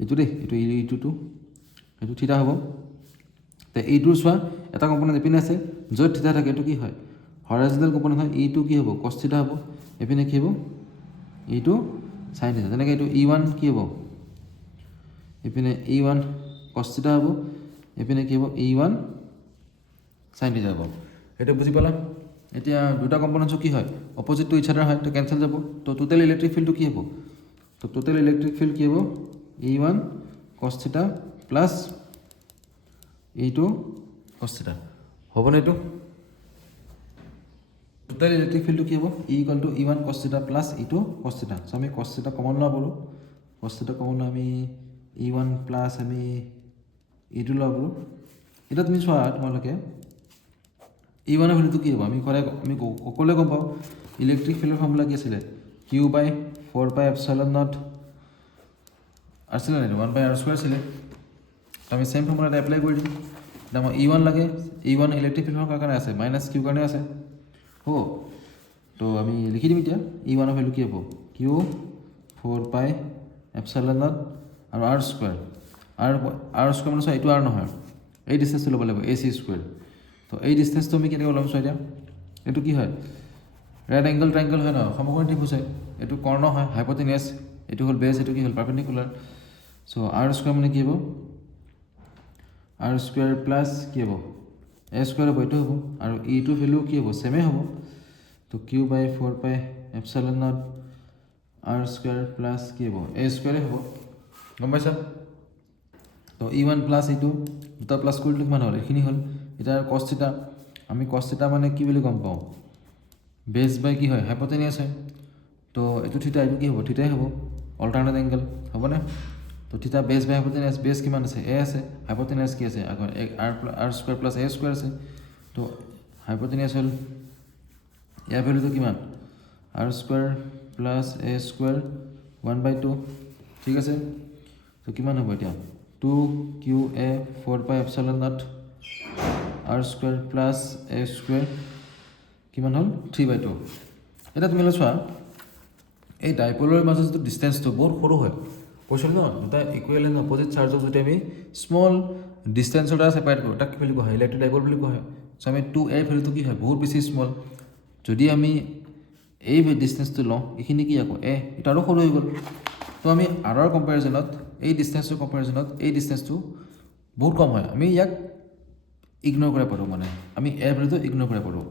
এইটো দেই এইটো থিটা হ'ব তো এইটোৰ চোৱা এটা কম্পনেণ্ট এইপিনে আছে য'ত থিটা থাকে এইটো কি হয় হৰাইজনেল কম্পনেণ্ট হয় এইটো কি হ'ব কছ থিটা হ'ব এইপিনে কি হ'ব এইটো চাইন থিটা যেনেকৈ এইটো E1 কি হ'ব এইপিনে E1 কছ থিটা হ'ব এইপিনে কি হ'ব E1 চাইন থিটা হ'ব সেইটো বুজি পালা এতিয়া দুটা কম্পনেণ্টছো কি হয় অপজিট টু ইচ আদাৰ হয় তো কেঞ্চেল যাব তো টোটেল ইলেক্ট্ৰিক ফিল্ডটো কি হ'ব তো টোটেল ইলেক্ট্ৰিক ফিল্ড কি হ'ব E1 কছ থিটা প্লাছ E2 কছ থিটা হ'বনে এইটো টোটেল ইলেক্ট্ৰিক ফিল্ডটো কি হ'ব E1 কছ থিটা প্লাছ E2 কছ থিটা চ' আমি কছ থিটা কমন লোৱা পাৰোঁ কছ থিটা কমন লোৱা আমি E1 প্লাছ আমি E2 লোৱা পাৰোঁ এতিয়া তুমি চোৱা তোমালোকে E1 ভেলুটো কি হ'ব আমি সকলোৱে গম পাওঁ ইলেক্ট্ৰিক ফিল্ডৰ ফৰ্মুলা কি আছিলে Q/4πε0 আছিলে নাই 1/r² আছিলে আমি চেম ফৰ্মুলা এটা এপ্লাই কৰি দিম এতিয়া মই E1 লাগে E1 ইলেক্ট্ৰিক ফিল্ডৰ কাৰণে আছে -Q কাৰণে আছে হ'ব তো আমি লিখি দিম এতিয়া E1 ভেলু কি হ'ব Q4πε0 আৰু r² মানে চোৱা এইটো r নহয় এই ডিষ্টেঞ্চটো ল'ব লাগিব AC²। তো এই ডিষ্টেঞ্চটো আমি কেনেকৈ ওলাম চোৱা এতিয়া এইটো কি হয় ৰেড এংগল ট্ৰাইংগল হয় ন সমকোণী ত্ৰিভুজ হয় এইটো কৰ্ণ হয় হাইপটেনিয়াছ এইটো হ'ল বেছ এইটো কি হ'ল পাৰ্পেণ্ডিকুলাৰ চ' r² মানে কি হ'ব r² প্লাছ কি হ'ব a² হ'ব এইটো হ'ব আৰু E2 ভেলু কি হ'ব ছেমে হ'ব তো Q/4πε0 r² প্লাছ কি হ'ব a² হ'ব গম পাইছা তো E1 প্লাছ E2 দুটা প্লাছ কৰি দিলে কিমান হ'ল এইখিনি হ'ল এতিয়া কছ থিটা আমি কছ থিটা মানে কি বুলি গম পাওঁ বেছ বাই কি হয় হাইপটেনিয়াছ হয় তো এইটো থিটা এইটো কি হ'ব থিটাই হ'ব অল্টাৰনেট এংগল হ'বনে তো থিটা বেছ বাই হাইপটেনিয়াছ বেছ কিমান আছে এ আছে হাইপটেনিয়াছ কি আছে আগৰ আৰ স্কুৱাৰ প্লাছ এ স্কুৱাৰ আছে তো হাইপটেনিয়াছ হ'ল ইয়াৰ ভেলুটো কিমান আৰ স্কুৱাৰ প্লাছ এ স্কুৱাৰ 1/2 ঠিক আছে তো কিমান হ'ব এতিয়া 2qa 4πε0 আৰ স্কুৱাৰ প্লাছ এ স্কুৱাৰ কিমান হ'ল 3/2 এতিয়া তুমি চোৱা এই ডাইপলৰ মাজত যিটো ডিষ্টেঞ্চটো বহুত সৰু হয় কৈছিল ন দুটা ইকুৱেল এণ্ড অপজিট চাৰ্জক যদি আমি স্মল ডিষ্টেঞ্চৰ দ্বাৰা ছেপাৰেট কৰোঁ তাক কি বুলি কোৱা হয় ইলেক্ট্ৰিক ডাইপল বুলি কোৱা হয় চ' আমি 2a ভেলুটো কি হয় বহুত বেছি স্মল যদি আমি এই ডিষ্টেঞ্চটো লওঁ এইখিনি কি আকৌ এটা আৰু সৰু হৈ গ'ল তো আমি আৰৰ কম্পেৰিজনত এই ডিষ্টেঞ্চৰ কম্পেৰিজনত এই ডিষ্টেঞ্চটো বহুত কম হয় আমি ইয়াক ইগন'ৰ কৰিব পাৰোঁ মানে আমি এ ভেলুটো ইগন'ৰ কৰিব পাৰোঁ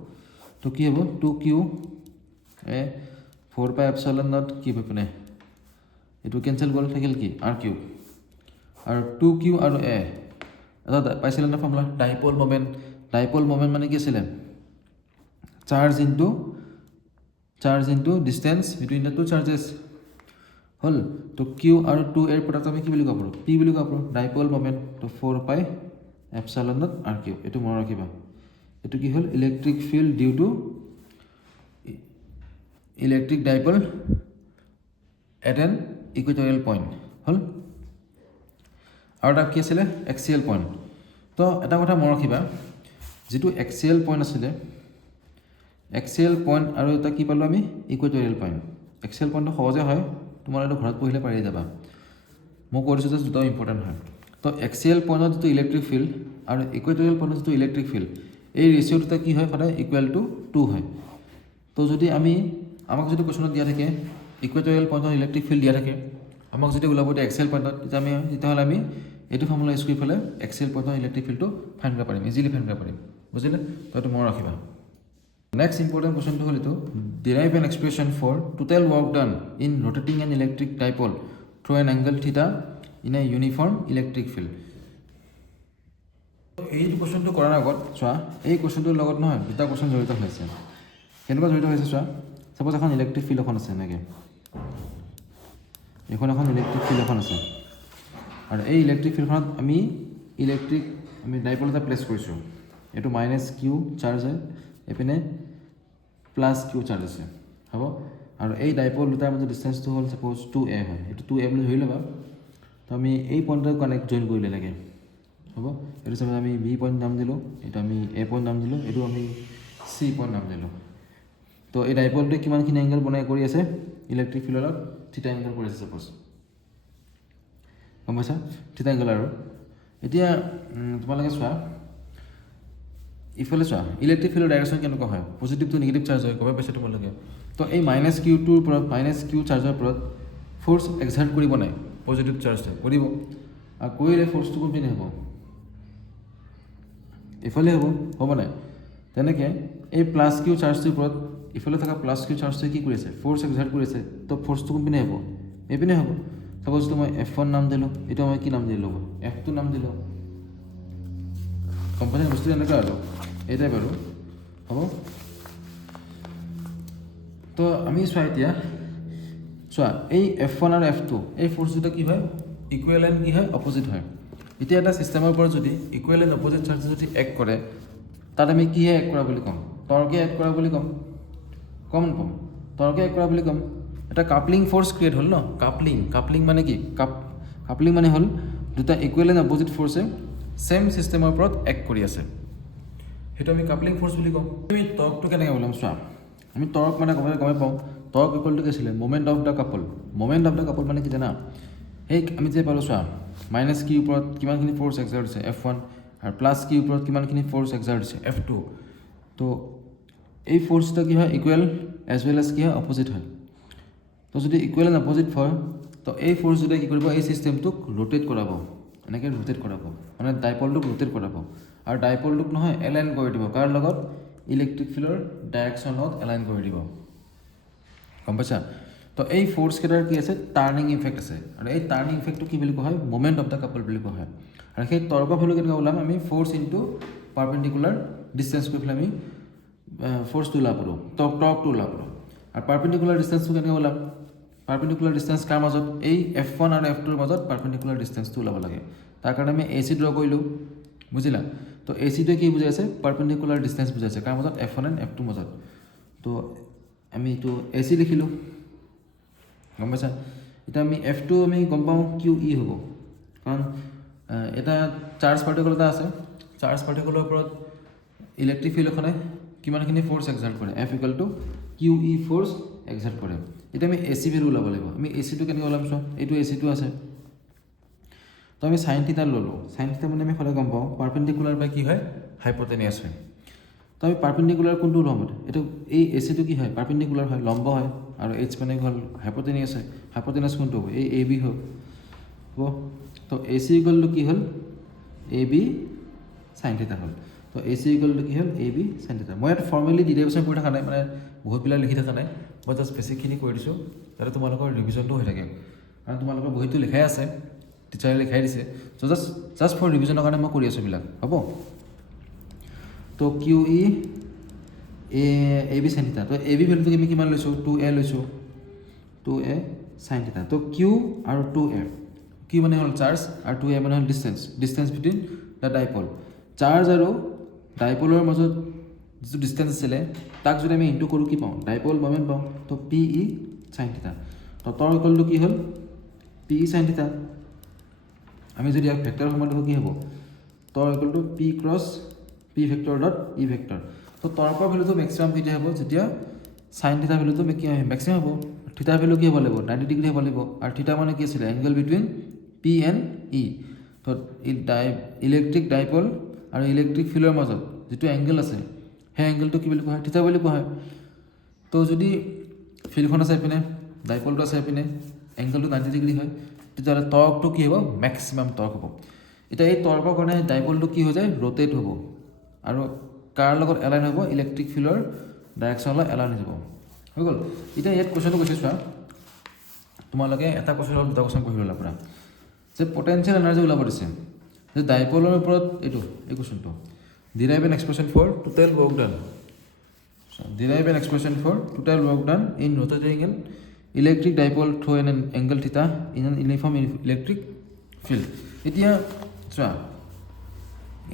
তো কি হ'ব 2qa 4πε0 কি হৈ পিনে এইটো কেঞ্চেল গ'ল থাকিল কি আৰ কিউব আৰু 2q আৰু এ এটা পাইছিলে না ফৰ্মুলা ডাইপল মমেণ্ট মানে কি আছিলে charge into distance between the two charges হ'ল তো কিউ আৰু 2a প্ৰডাক্ট আমি কি বুলি ক'ব পাৰোঁ পি বুলি ক'ব পাৰোঁ ডাইপল মমেণ্ট তো 4πε0 আৰ কিউব এইটো মনত ৰাখিবা এইটো কি হ'ল electric field due to electric dipole at an equatorial point হ'ল আৰু এটা কি আছিলে এক্সিয়েল পইণ্ট তো এটা কথা মনত ৰাখিবা যিটো এক্সিয়েল পইণ্ট আছিলে এক্সিয়েল পইণ্ট আৰু এটা কি পালোঁ আমি ইকুৱেটৰিয়েল পইণ্ট এক্সিয়েল পইণ্টটো সহজে হয় তোমাৰ এইটো ঘৰত পঢ়িলে পাৰি যাবা মই কৈ দিছোঁ যে দুটাও ইম্পৰ্টেণ্ট হয় তো এক্সিয়েল পইণ্টত যিটো ইলেক্ট্ৰিক ফিল্ড আৰু ইকুৱেটৰিয়েল পইণ্টত যিটো ইলেক্ট্ৰিক ফিল্ড এই ৰেচিঅ' দুটা কি হয় সদায় ইকুৱেল টু 2 হয় তো যদি আমাক যদি কুৱেশ্যনত দিয়া থাকে ইকুৱেটৰিয়েল পইণ্টত ইলেক্ট্ৰিক ফিল্ড দিয়া থাকে আমাক যদি ওলাব দিয়ে এক্সিয়েল পইণ্টত তেতিয়াহ'লে আমি এইটো ফৰ্মুলা ইউজ কৰি পেলাই এক্সিয়েল পইণ্টৰ ইলেক্ট্ৰিক ফিল্ডটো ফাইণ্ড কৰিব পাৰিম ইজিলি ফাইণ্ড কৰিব পাৰিম বুজিলে তো এইটো মনত ৰাখিবা নেক্সট ইম্পৰ্টেণ্ট কুৱেশ্যনটো হ'ল এইটো derive an expression for total work done in rotating an electric dipole through an angle theta in a uniform electric field এইটো কুৱেশ্যনটো কৰাৰ আগত চোৱা এই কুৱেশ্যনটোৰ লগত নহয় দুটা কুৱেশ্যন জড়িত হৈছে কেনেকুৱা জড়িত হৈছে চোৱা চাপ'জ এখন ইলেক্ট্ৰিক ফিল্ড এখন আছে এনেকৈ এখন ইলেক্ট্ৰিক ফিল্ড এখন আছে আৰু এই ইলেক্ট্ৰিক ফিল্ডখনত আমি ডাইপল এটা প্লেচ কৰিছোঁ এইটো -q চাৰ্জ হয় এইপিনে +q চাৰ্জ আছে হ'ব আৰু এই ডাইপল দুটাৰ মাজত ডিষ্টেঞ্চটো হ'ল ছাপ'জ 2a হয় এইটো 2a বুলি ধৰি ল'বা তো আমি এই পইণ্টটো কানেক্ট জইন কৰিলে লাগে হ'ব এইটো চাপ'জ আমি বি পইণ্ট নাম দিলোঁ এইটো আমি এ পইণ্ট নাম দিলোঁ এইটো আমি চি পইণ্ট নাম দিলোঁ তো এই ডাইপলটোৱে কিমানখিনি এংগল বনাই কৰি আছে ইলেক্ট্ৰিক ফিল্ডত থিটা এংগল কৰি আছে ছাপ'জ গম পাইছা থিটা এংগল আৰু এতিয়া তোমালোকে চোৱা ইফালে চোৱা ইলেক্ট্ৰিক ফিল্ডৰ ডাইৰেকশ্যন কেনেকুৱা হয় পজিটিভ টু নিগেটিভ চাৰ্জ হয় গমে পাইছে তোমালোকে তো এই -q2 ওপৰত -q চাৰ্জৰ ওপৰত ফ'ৰ্চ এক্সাৰ্ট কৰিব নাই পজিটিভ চাৰ্জটো কৰিব আৰু কৰিলে ফ'ৰ্চটো কোনপিনে হ'ব ইফালে হ'ব নাই তেনেকৈ এই +q চাৰ্জটোৰ ওপৰত ইফালে থকা +q চাৰ্জটোৱে কি কৰি আছে ফ'ৰ্চ এক্সাৰ্ট কৰি আছে তো ফ'ৰ্চটো কোনপিনে হ'ব এইপিনে হ'ব ছাপ'জ মই F1 নাম দিলোঁ এইটো মই কি নাম দিলোঁ F2 নাম দিলোঁ কোম্পানীৰ বস্তু এনেকুৱা আৰু এই টাইপ আৰু হ'ব তো আমি চোৱা এতিয়া চোৱা এই F1 আৰু F2 এই ফ'ৰ্চ দুটা কি হয় ইকুৱেল এণ্ড কি হয় অপজিট হয় এতিয়া এটা ছিষ্টেমৰ ওপৰত যদি ইকুৱেল এণ্ড অপজিট চাৰ্জ যদি এক কৰে তাত আমি কিহে এক কৰা বুলি ক'ম টৰ্কে এক কৰা বুলি ক'ম টৰ্কে এক কৰা বুলি ক'ম এটা কাপলিং ফ'ৰ্চ ক্ৰিয়েট হ'ল ন কাপলিং মানে কি কাপলিং মানে হ'ল দুটা equal and opposite force same ছিষ্টেমৰ ওপৰত এক কৰি আছে সেইটো আমি কাপলিং ফ'ৰ্চ বুলি ক'ম আমি টৰ্কটো কেনেকৈ ওলাম চোৱা আমি টৰ্ক মানে গমে পাওঁ টৰ্ক ইকুৱেলটো কি আছিলে মমেণ্ট অফ দ্য কাপল মানে কি জানা সেই আমি যে পালোঁ চোৱা -q ওপৰত কিমানখিনি ফ'ৰ্চ এক্সাৰ্ট হৈছে F1 আৰু +q ওপৰত কিমানখিনি ফ'ৰ্চ এক্সাৰ্ট হৈছে F2 তো এই ফ'ৰ্চটো কি হয় ইকুৱেল এজ ৱেল এজ কি হয় অপজিট হয় তো যদি ইকুৱেল এণ্ড অপজিট হয় তো এই ফ'ৰ্চ দুটাই কি কৰিব এই ছিষ্টেমটোক ৰোটেট কৰাব এনেকৈ ৰোটেট কৰাব মানে ডাইপলটোক ৰোটেট কৰাব আৰু ডাইপলটোক নহয় এলাইন কৰি দিব কাৰ লগত ইলেক্ট্ৰিক ফিল্ডৰ ডাইৰেকশ্যনত এলাইন কৰি দিব গম পাইছা তো এই ফ'ৰ্চ কেইটাৰ কি আছে টাৰ্ণিং ইফেক্ট আছে আৰু এই টাৰ্ণিং ইফেক্টটো কি বুলি কোৱা হয় মমেণ্ট অফ দ্য কাপল বুলি কোৱা হয় আৰু সেই টৰ্কৰ ভেলু কেনেকৈ ওলাম আমি ফ'ৰ্চ ইনটু পাৰ্পেণ্ডিকুলাৰ ডিষ্টেঞ্চ কৰি পেলাই আমি ফ'ৰ্চটো ওলাব পাৰোঁ, টৰ্কটো ওলাব পাৰোঁ। আৰু পাৰ্পেণ্ডিকুলাৰ ডিষ্টেঞ্চটো কেনেকৈ ওলাম? পাৰ্পেণ্ডিকুলাৰ ডিষ্টেঞ্চ কাৰ মাজত? এই F1 আৰু F2ৰ মাজত পাৰ্পেণ্ডিকুলাৰ ডিষ্টেঞ্চটো ওলাব লাগে। তাৰ কাৰণে আমি AC ড্ৰ কৰিলোঁ, বুজিলা? তো ACটোৱে কি বুজাইছে? পাৰ্পেণ্ডিকুলাৰ ডিষ্টেঞ্চ বুজাইছে কাৰ মাজত? F1 এণ্ড F2 মাজত। তো আমি এইটো AC লিখিলোঁ, গম পাইছা? এতিয়া আমি F2 আমি গম পাওঁ QE হ'ব, কাৰণ এটা চাৰ্জ পাৰ্টিকল এটা আছে, চাৰ্জ পাৰ্টিকলৰ ওপৰত ইলেক্ট্ৰিক ফিল্ড এখনে কিমানখিনি ফ'ৰ্চ এক্সাৰ্ট কৰে? F = QE ফ'ৰ্চ এক্সাৰ্ট কৰে। এতিয়া আমি AC ভেলু ওলাব লাগিব। আমি ACটো কেনেকৈ ওলাম চোৱা, এইটো ACটো আছে, তো আমি সাইন থিটা ল'লোঁ। সাইন থিটা মানে আমি সদায় গম পাওঁ পাৰ্পেণ্ডিকুলাৰ বাই কি হয়? হাইপটেনিয়াছ হয়। তো আমি পাৰ্পেণ্ডিকুলাৰ কোনটো ল'ম? এইটো এই ACটো কি হয়? পাৰ্পেণ্ডিকুলাৰ হয়, লম্ব হয়, আৰু H মানে হ'ল হাইপটেনিয়াছ হয়। হাইপটেনিয়াছ কোনটো হ'ব? এই AB হ'ব। তো AC = কি হ'ল? AB সাইন থিটা হ'ল। তো AC = কি হ'ল? AB sine theta. মই ইয়াত ফৰ্মেলি ডিৰাইভেশ্যন কৰি থকা নাই, মানে বহুত বিলাক লিখি থকা নাই, মই জাষ্ট বেছিকখিনি কৰি দিছোঁ যাতে তোমালোকৰ ৰিভিজনটো হৈ থাকে, কাৰণ তোমালোকৰ বহীটো লিখাই আছে, টিচাৰে লিখাই দিছে। চ' জাষ্ট ফৰ ৰিভিজনৰ কাৰণে মই কৰি আছোঁ এইবিলাক, হ'ব? তো QE AB সাইন থিটা। তো AB ভেলুটো আমি কিমান লৈছোঁ? 2A লৈছোঁ, 2A সাইন থিটা। তো Q আৰু 2A, Q মানে হ'ল চাৰ্জ আৰু 2A মানে হ'ল distance between the dipole. Charge আৰু ডাইপলৰ মাজত যিটো ডিষ্টেঞ্চ আছিলে তাক যদি আমি ইনটু কৰোঁ কি পাওঁ? ডাইপল মমেণ্ট পাওঁ। তো PE সাইন থিটা। তো টৰ্ক কি হ'ল? PE sine theta. আমি যদি ইয়াক ভেক্টৰ ফৰ্মত লিখোঁ কি হ'ব? Torque P cross P vector dot E vector. তো টৰ্কৰ ভেলুটো মেক্সিমাম কেতিয়া হ'ব? যেতিয়া সাইন থিটা ভেলুটো কি মেক্সিমাম হ'ব। থিটাৰ ভেলু কি হ'ব লাগিব? 90 ডিগ্ৰী হ'ব লাগিব। আৰু থিটা মানে কি আছিলে? Angle between P and E। তো ইলেক্ট্ৰিক ডাইপল আৰু ইলেক্ট্ৰিক ফিল্ডৰ মাজত যিটো এংগল আছে সেই এংগলটো কি বুলি কোৱা হয়? থিটা বুলি কোৱা হয়। তো যদি ফিল্ডখন আছে এইপিনে, ডাইপলটো আছে এইপিনে, এংগলটো 90 ডিগ্ৰী হয়, তেতিয়াহ'লে টৰ্কটো কি হ'ব? মেক্সিমাম টৰ্ক হ'ব। এতিয়া এই টৰ্কৰ কাৰণে ডাইপলটো কি হৈ যায়? ৰোটেট হ'ব, আৰু কাৰ লগত এলাইন হ'ব? ইলেক্ট্ৰিক ফিল্ডৰ ডাইৰেকশ্যনলৈ এলাইন হৈ যাব। হৈ গ'ল। এতিয়া ইয়াত কুৱেশ্যনটো কৈছোঁ চোৱা, তোমালোকে এটা কুৱেশ্যন হ'ল দুটা কুৱেশ্যন পঢ়ি ল'লা পৰা, যে পটেঞ্চিয়েল এনাৰ্জি ওলাব দিছে, যে ডাইপলৰ ওপৰত এই কুৱেশ্যনটো derive an expression for total work done. Derive an expression for total work done in rotating an electric dipole through an angle theta in an uniform electric field. এতিয়া চোৱা,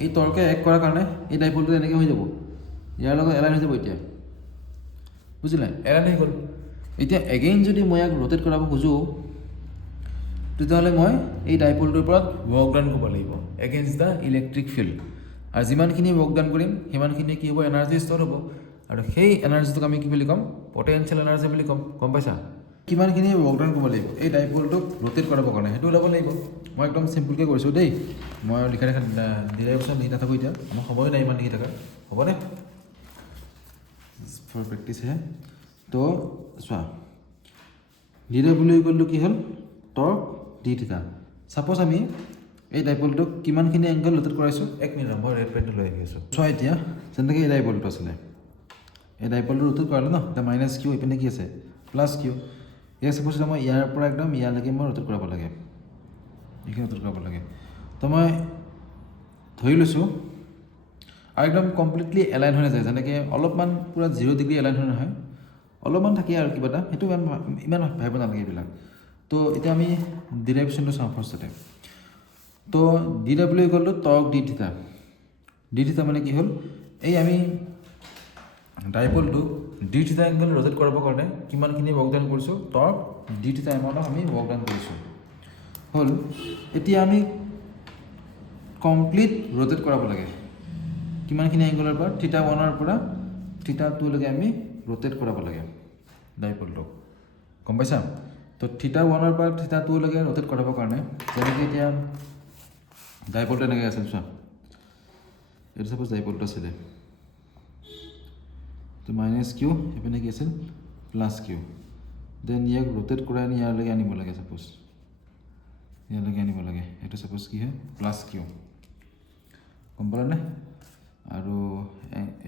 এই টৰ্কে এক কৰাৰ কাৰণে এই ডাইপলটো এনেকৈ হৈ যাব, ইয়াৰ লগত এলাইন হৈ যাব। এতিয়া বুজিলে? এলাইন হৈ গ'ল। এতিয়া এগেইন যদি মই ইয়াক ৰোটেট কৰাব খোজোঁ, তেতিয়াহ'লে মই এই ডাইপলটোৰ ওপৰত ৱৰ্ক ডান কৰিব লাগিব এগেইনষ্ট দ্য ইলেক্ট্ৰিক ফিল্ড। আৰু যিমানখিনি ৱৰ্ক ডান কৰিম সিমানখিনি কি হ'ব? এনাৰ্জি ষ্ট'ৰ হ'ব, আৰু সেই এনাৰ্জিটোক আমি কি বুলি ক'ম? পটেঞ্চিয়েল এনাৰ্জি বুলি ক'ম। গম পাইছা? কিমানখিনি ৱৰ্ক ডান কৰিব লাগিব এই ডাইপলটোক ৰোটেট কৰাবৰ কাৰণে, সেইটো ওলাব লাগিব। মই একদম চিম্পুলকৈ কৰিছোঁ দেই, মই লিখা ডিৰাইভেশ্যন লিখি নাথাকোঁ, এতিয়া আমাৰ সময় নাই ইমান লিখি থকা, হ'বনে? ফৰ প্ৰেক্টিছ হে। তো চোৱা, ডিৰাইভ কি হ'ল? টৰ্ক ডি থিটা। ছাপ'জ আমি এই ডাইপলটোক কিমানখিনি এংগল ৰোটেট কৰাইছোঁ? 1 মিনিট মই ৰেড পেনটো লৈ আহি আছোঁ। চোৱা এতিয়া, যেনেকৈ এই ডাইপলটো আছিলে, এই ডাইপলটো ৰোটেট কৰালোঁ ন, এতিয়া -Q, এইপিনে কি আছে? +Q। ইয়াক ছাপ'জ মই ইয়াৰ পৰা একদম ইয়ালৈকে মই ৰোটেট কৰাব লাগে, এইখিনি ৰোটেট কৰাব লাগে। তো মই ধৰি লৈছোঁ, আৰু একদম কমপ্লিটলি এলাইন হৈ নাযায়, যেনেকৈ অলপমান পূৰা 0 ডিগ্ৰী এলাইন হৈ নহয়, অলপমান থাকে আৰু কিবা এটা, সেইটো ইমান ভাবিব নালাগে এইবিলাক। তো এতিয়া আমি ডিৰাইভেশ্যনটো চাওঁ ফাৰ্ষ্টতে। তো DW টৰ্ক ডি থিটা। ডি থিটা মানে কি হ'ল? এই আমি ডাইপলটো ডি থিটা এংগল ৰোটেট কৰাবৰ কাৰণে কিমানখিনি ৱৰ্ক ডান কৰিছোঁ? টৰ্ক ডি থিটা এমাউণ্টত আমি ৱৰ্ক ডান কৰিছোঁ। হ'ল। এতিয়া আমি কমপ্লিট ৰোটেট কৰাব লাগে কিমানখিনি এংগলৰ পৰা? থিটা 1ৰ পৰা থিটা 2লৈকে আমি ৰোটেট কৰাব লাগে ডাইপলটোক। গম পাইছা? তো থিটা 1ৰ পৰা থিটা 2লৈকে ৰোটেট কৰাবৰ কাৰণে, যেনেকৈ এতিয়া ডাইপলটো এনেকৈ আছিল চোৱা, এইটো ছাপ'জ ডাইপলটো আছিলে, তো -Q, এইপিনে কি আছিল? +Q। দেন ইয়াক ৰোটেট কৰাই আনি ইয়ালৈকে আনিব লাগে, ছাপ'জ ইয়ালৈকে আনিব লাগে, এইটো ছাপ'জ কি হয়? +Q। গম পালানে? আৰু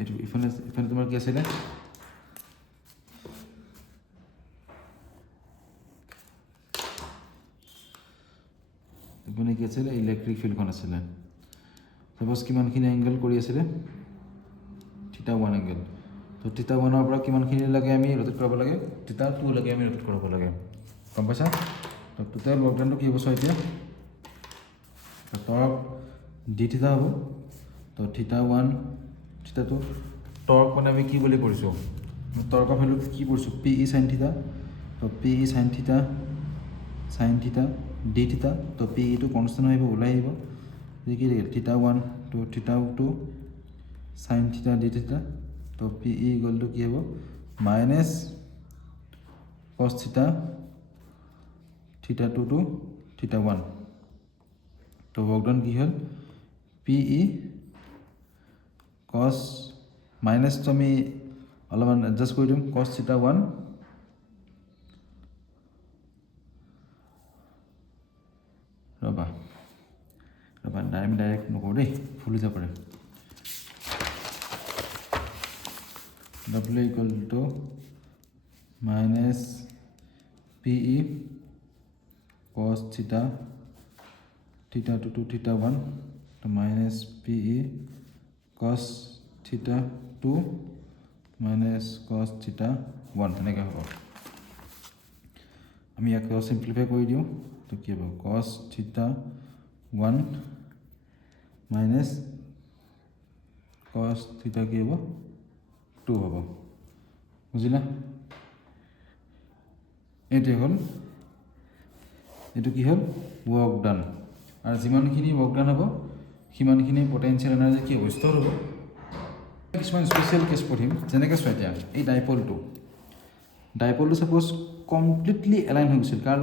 এইটো ইফালে তোমাৰ কি আছিলে? ইপিনে কি আছিলে? ইলেক্ট্ৰিক ফিল্ডখন আছিলে। সাপোজ কিমানখিনি এংগেল কৰি আছিলে θ1 এংগেল তো θ1ৰ পৰা কিমানখিনিলৈকে আমি ৰোটেট কৰিব লাগে θ2 লৈকে আমি ৰোটেট কৰিব লাগে গম পাইছা তো টোটেল ৱৰ্ক ডানটো কি হ'ব চোৱা এতিয়া টৰ্ক d θ হ'ব তো θ1 θ2 টৰ্ক মানে আমি কি বুলি কৰিছোঁ টৰ্কৰ ভ্যালু কি কৰিছোঁ pe sin θ তো pe sin θ d θ তো pe টো কনস্ট্যান্ট আহিব ওলাই আহিব কি θ1 to θ2 sin θ d θ তো pe ইকুয়াল টু কি হ'ব মাইনাস cos θ θ2 to θ1 তো ৱৰ্ক ডান কি হ'ল pe cos মাইনাস তো আমি অলপমান এডজাষ্ট কৰি দিম cos θ1 ৰবা ডাইৰেক্ট নকৰোঁ দেই ফুলি যাব পাৰে w equal to minus pe cos θ θ2 to θ1 to minus pe cos θ2 minus cos θ1 এনেকৈ হ'ব আমি ইয়াক সিম্পলিফাই কৰি দিওঁ তো কি হ'ব cos θ1 minus cos θ কি হ'ব 2 হ'ব বুজিলা এইটো হ'ল এইটো কি হ'ল ৱৰ্ক ডান আৰু যিমানখিনি ৱৰ্ক ডান হ'ব সিমানখিনি পটেনচিয়েল এনাৰ্জি কি হ'ব ষ্ট'ৰ হ'ব কিছুমান স্পেচিয়েল কেছ পঢ়িম যেনেকৈ চোৱা এতিয়া এই ডাইপলটো ছাপ'জ কমপ্লিটলি এলাইন হৈ গৈছিল কাৰ